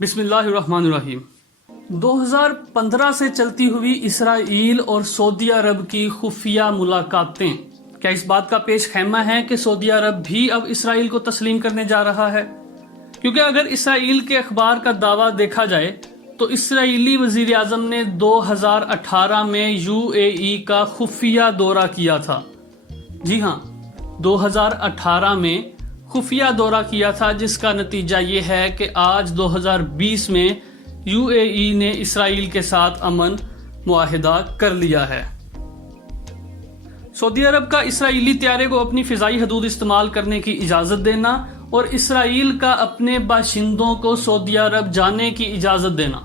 बिस्मिल्लाह रहमान रहीम। 2015 से चलती हुई इसराइल और सऊदी अरब की खुफिया मुलाकातें क्या इस बात का पेश खैमा है कि सऊदी अरब भी अब इसराइल को तस्लीम करने जा रहा है? क्योंकि अगर इसराइल के अखबार का दावा देखा जाए तो इसराइली वजीर आजम ने 2018 में यूएई का खुफिया दौरा किया था। जी हाँ, 2018 में खुफिया दौरा किया था, जिसका नतीजा ये है कि आज 2020 में यूएई ने इसराइल के साथ अमन मुआहिदा कर लिया है। सऊदी अरब का इसराइली त्यारे को अपनी फिजाई हदूद इस्तेमाल करने की इजाज़त देना और इसराइल का अपने बाशिंदों को सऊदी अरब जाने की इजाज़त देना,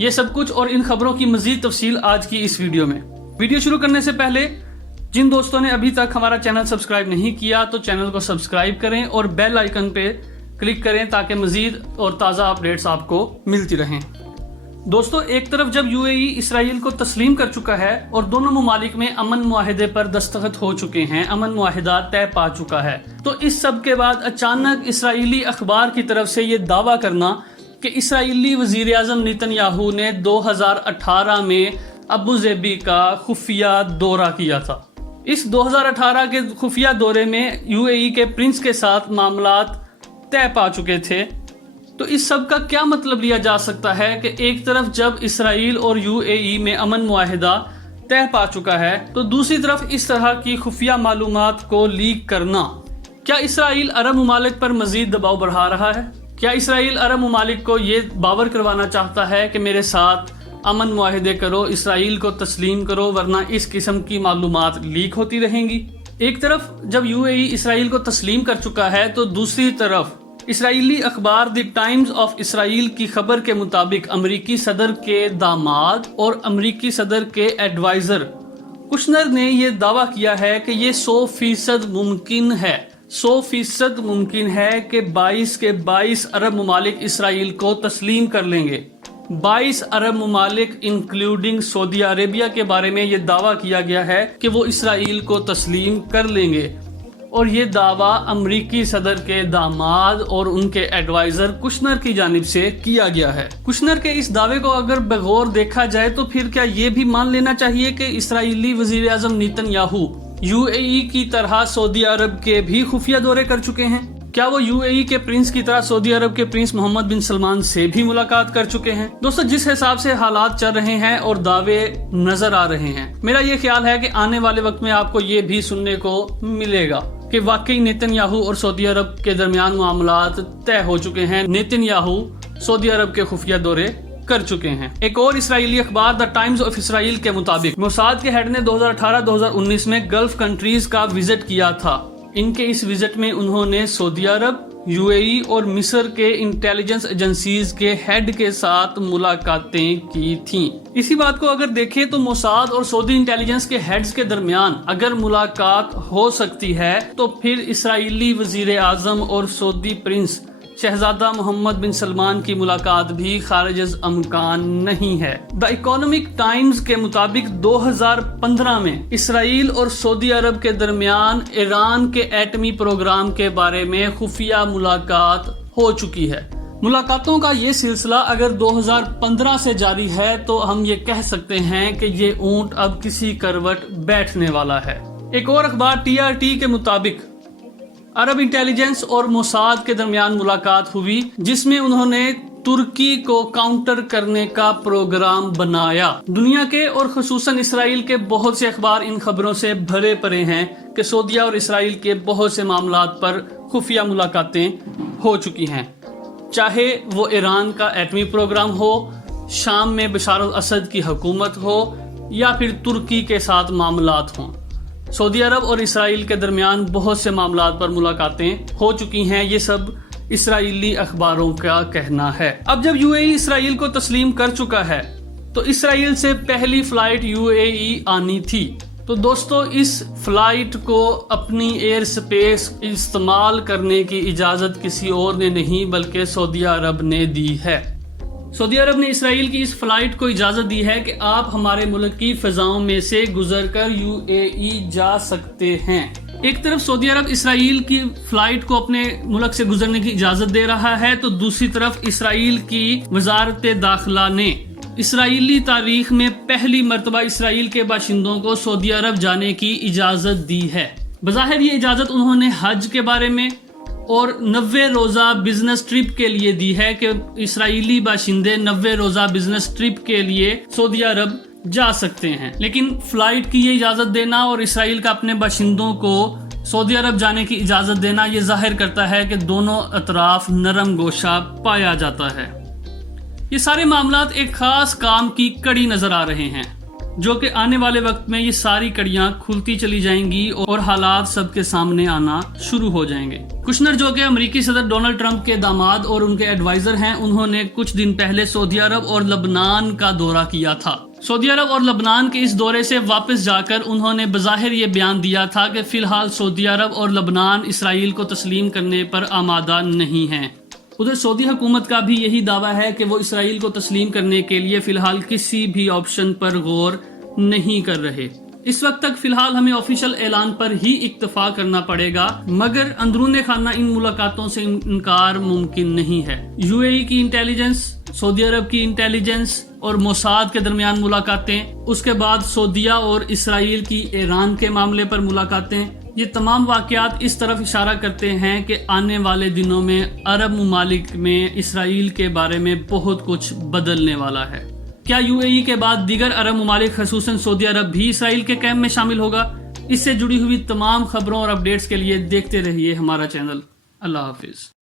ये सब कुछ और इन खबरों की मज़ीद तफसील आज की इस वीडियो में। वीडियो शुरू करने से पहले जिन दोस्तों ने अभी तक हमारा चैनल सब्सक्राइब नहीं किया तो चैनल को सब्सक्राइब करें और बेल आइकन पे क्लिक करें ताकि मज़ीद और ताज़ा अपडेट्स आपको मिलती रहें। दोस्तों, एक तरफ जब यूएई इसराइल को तस्लीम कर चुका है और दोनों ममालिक में अमन मुआहिदे पर दस्तखत हो चुके हैं, अमन मुआहिदा तय पा चुका है, तो इस सब के बाद अचानक इसराइली अखबार की तरफ से ये दावा करना कि इसराइली वजीर आज़म नेतन्याहू ने 2018 में अबू ज़ेबी का खुफिया दौरा किया था। इस 2018 के खुफिया दौरे में यूएई के प्रिंस के साथ मामलात तय पा चुके थे। तो इस सब का क्या मतलब लिया जा सकता है कि एक तरफ जब इसराइल और यूएई में अमन मुआहिदा तय पा चुका है तो दूसरी तरफ इस तरह की खुफिया मालूमात को लीक करना, क्या इसराइल अरब ममालिक पर मजीद दबाव बढ़ा रहा है? क्या इसराइल अरब ममालिक को ये बावर करवाना चाहता है कि मेरे साथ अमन मुआहिदे करो, इसराइल को तस्लीम करो, वरना इस किस्म की मालूमात लीक होती रहेंगी? एक तरफ जब यूएई इसराइल को तस्लीम कर चुका है तो दूसरी तरफ इसराइली अखबार द टाइम्स ऑफ इसराइल की खबर के मुताबिक अमरीकी सदर के दामाद और अमरीकी सदर के एडवाइजर कुशनर ने यह दावा किया है कि ये 100% मुमकिन है, 100% मुमकिन है कि 22 के 22 अरब ममालिक इसराइल को तस्लीम कर लेंगे। 22 अरब ममालिक इंक्लूडिंग सऊदी अरेबिया के बारे में ये दावा किया गया है कि वो इसराइल को तस्लीम कर लेंगे, और ये दावा अमरीकी सदर के दामाद और उनके एडवाइजर कुशनर की जानिब से किया गया है। कुशनर के इस दावे को अगर बगौर देखा जाए तो फिर क्या ये भी मान लेना चाहिए कि इसराइली वजीर आजम नेतन्याहू यूएई की तरह सऊदी अरब के भी खुफिया दौरे कर चुके हैं? क्या वो यूएई के प्रिंस की तरह सऊदी अरब के प्रिंस मोहम्मद बिन सलमान से भी मुलाकात कर चुके हैं? दोस्तों, जिस हिसाब से हालात चल रहे हैं और दावे नजर आ रहे हैं, मेरा ये ख्याल है कि आने वाले वक्त में आपको ये भी सुनने को मिलेगा कि वाकई नेतन्याहू और सऊदी अरब के दरमियान मामलात तय हो चुके हैं। नेतन्याहू सऊदी अरब के खुफिया दौरे कर चुके हैं। एक और इसराइली अखबार द टाइम्स ऑफ इसराइल के मुताबिक मोसाद के हेड ने 2018-2019 में गल्फ कंट्रीज का विजिट किया था। इनके इस विजिट में उन्होंने सऊदी अरब, यूएई और मिस्र के इंटेलिजेंस एजेंसीज के हेड के साथ मुलाकातें की थीं। इसी बात को अगर देखें तो मोसाद और सऊदी इंटेलिजेंस के हेड्स के दरमियान अगर मुलाकात हो सकती है तो फिर इसराइली वजीर आजम और सऊदी प्रिंस शहजादा मोहम्मद बिन सलमान की मुलाकात भी खारिज अमकान नहीं है। द इकोनॉमिक टाइम्स के मुताबिक 2015 में इसराइल और सऊदी अरब के दरमियान ईरान के एटमी प्रोग्राम के बारे में खुफिया मुलाकात हो चुकी है। मुलाकातों का ये सिलसिला अगर 2015 से जारी है तो हम ये कह सकते हैं कि ये ऊंट अब किसी करवट बैठने वाला है। एक और अखबार टीआरटी के मुताबिक अरब इंटेलिजेंस और मोसाद के दरमियान मुलाकात हुई, जिसमें उन्होंने तुर्की को काउंटर करने का प्रोग्राम बनाया। दुनिया के और खुसूसन इसराइल के बहुत से अखबार इन खबरों से भरे पड़े हैं कि सऊदीया और इसराइल के बहुत से मामलात पर खुफिया मुलाकातें हो चुकी हैं, चाहे वो ईरान का एटमी प्रोग्राम हो, शाम में बशार अल असद की हुकूमत हो या फिर तुर्की के साथ मामलात हों। सऊदी अरब और इसराइल के दरमियान बहुत से मामलात पर मुलाकातें हो चुकी हैं। ये सब इसराइली अखबारों का कहना है। अब जब यूएई इसराइल को तस्लीम कर चुका है तो इसराइल से पहली फ्लाइट यूएई आनी थी। तो दोस्तों, इस फ्लाइट को अपनी एयर स्पेस इस्तेमाल करने की इजाज़त किसी और ने नहीं बल्कि सऊदी अरब ने दी है। سعودی عرب نے اسرائیل کی اس فلائٹ کو اجازت دی ہے کہ آپ ہمارے ملک کی فضاؤں میں سے گزر کر UAE جا سکتے ہیں۔ ایک طرف سعودی عرب اسرائیل کی فلائٹ کو اپنے ملک سے گزرنے کی اجازت دے رہا ہے تو دوسری طرف اسرائیل کی وزارت داخلہ نے اسرائیلی تاریخ میں پہلی مرتبہ اسرائیل کے باشندوں کو سعودی عرب جانے کی اجازت دی ہے۔ بظاہر یہ اجازت انہوں نے حج کے بارے میں اور 90 روزہ بزنس ٹرپ کے لیے دی ہے کہ اسرائیلی باشندے 90 روزہ بزنس ٹرپ کے لیے سعودی عرب جا سکتے ہیں، لیکن فلائٹ کی یہ اجازت دینا اور اسرائیل کا اپنے باشندوں کو سعودی عرب جانے کی اجازت دینا یہ ظاہر کرتا ہے کہ دونوں اطراف نرم گوشہ پایا جاتا ہے۔ یہ سارے معاملات ایک خاص کام کی کڑی نظر آ رہے ہیں، جو کہ آنے والے وقت میں یہ ساری کڑیاں کھلتی چلی جائیں گی اور حالات سب کے سامنے آنا شروع ہو جائیں گے۔ کشنر جو کہ امریکی صدر ڈونلڈ ٹرمپ کے داماد اور ان کے ایڈوائزر ہیں، انہوں نے کچھ دن پہلے سعودی عرب اور لبنان کا دورہ کیا تھا۔ سعودی عرب اور لبنان کے اس دورے سے واپس جا کر انہوں نے بظاہر یہ بیان دیا تھا کہ فی الحال سعودی عرب اور لبنان اسرائیل کو تسلیم کرنے پر آمادہ نہیں ہیں۔ ادھر سعودی حکومت کا بھی یہی دعویٰ ہے کہ وہ اسرائیل کو تسلیم کرنے کے لیے فی الحال کسی بھی آپشن پر غور نہیں کر رہے۔ اس وقت تک فی الحال ہمیں آفیشل اعلان پر ہی اکتفا کرنا پڑے گا، مگر اندرون خانہ ان ملاقاتوں سے انکار ممکن نہیں ہے۔ UAE کی انٹیلیجنس، سعودی عرب کی انٹیلیجنس اور موساد کے درمیان ملاقاتیں، اس کے بعد سعودیہ اور اسرائیل کی ایران کے معاملے پر ملاقاتیں، یہ تمام واقعات اس طرف اشارہ کرتے ہیں کہ آنے والے دنوں میں عرب ممالک میں اسرائیل کے بارے میں بہت کچھ بدلنے والا ہے۔ کیا UAE کے بعد دیگر عرب ممالک خصوصاً سعودی عرب بھی اسرائیل کے کیمپ میں شامل ہوگا؟ اس سے جڑی ہوئی تمام خبروں اور اپڈیٹس کے لیے دیکھتے رہیے ہمارا چینل۔ اللہ حافظ۔